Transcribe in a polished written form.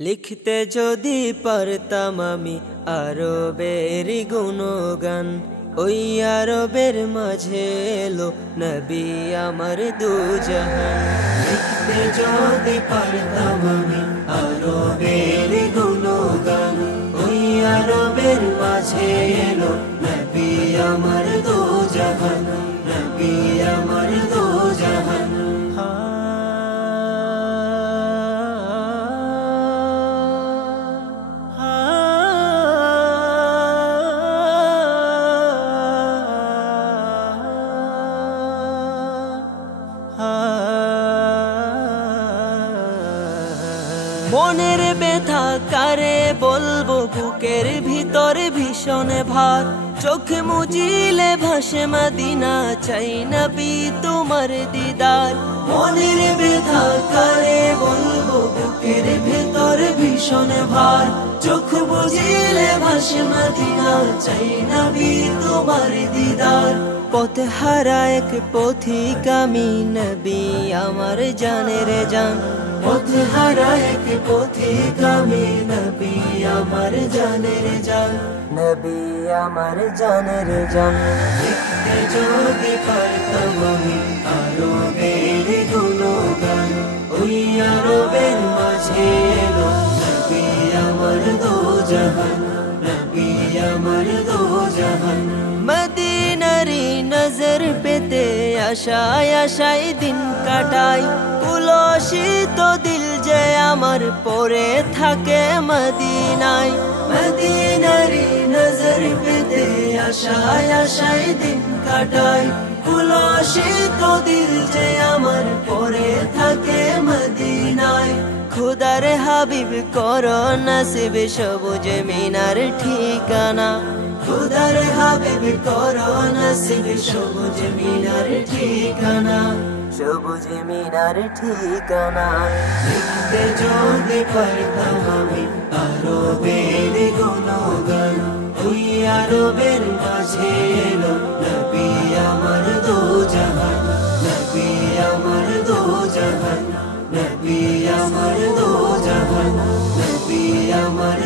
লিখতে যদি পারতাম আমি আরবের গুণগান, ওই আরবের মাঝে এলো নবী আমার দুজাহান। লিখতে যদি পারতাম আমি আরবের গুণগান, ওই আরবের মাঝে এলো নবী আমার দুজাহান, নবী আমার দুজাহান। মনের ব্যথা কারে বলবো, বুকের ভিতর ভীষণ ভার, চোখ মুজিলে ভাসে মদিনা, চাই নবী তোমার দিদার। মনের ব্যথা কারে বলবো, বুকের ভিতর ভীষণ ভার, চোখ মুজিলে ভাসে মদিনা, চাই নবী তোমার দিদার। পথ হারা এক পথিক আমি, নবী আমার জানের জান। পথ হারা এক পথিক আমি, নবী আমার জানের জান, নবী আমার জানের জান। লিখতে যদি পারতাম আমি আরবের গুণগান, ওই আরবের মাঝে এলো নবী আমার দুজাহান, নবী আমার দুজাহান। মদিনারি নজর পেতে আশায় আশায় দিন কাটাই, উলসিত দিল যে আমার পড়ে থাকে মদিনায়। মদিনারি নজর পেতে আশায় আশায় দিন কাটাই, উলসিত দিল যে আমার পড়ে থাকে মদিনায়। খুদার হাবিব করো নসিব সবুজ মিনার ঠিকানা, খুদার হাবিব করো নসিব সবুজ মিনার ঠিকানা, সবুজ মিনার ঠিকানা। লিখতে যদি পারতাম আমি আরবের গুণগান, ওই আরবের মাঝে এলো নবী আমার দুজাহান, নবী আমার দুজাহান, নবী আমার দুজাহান, নবী আমার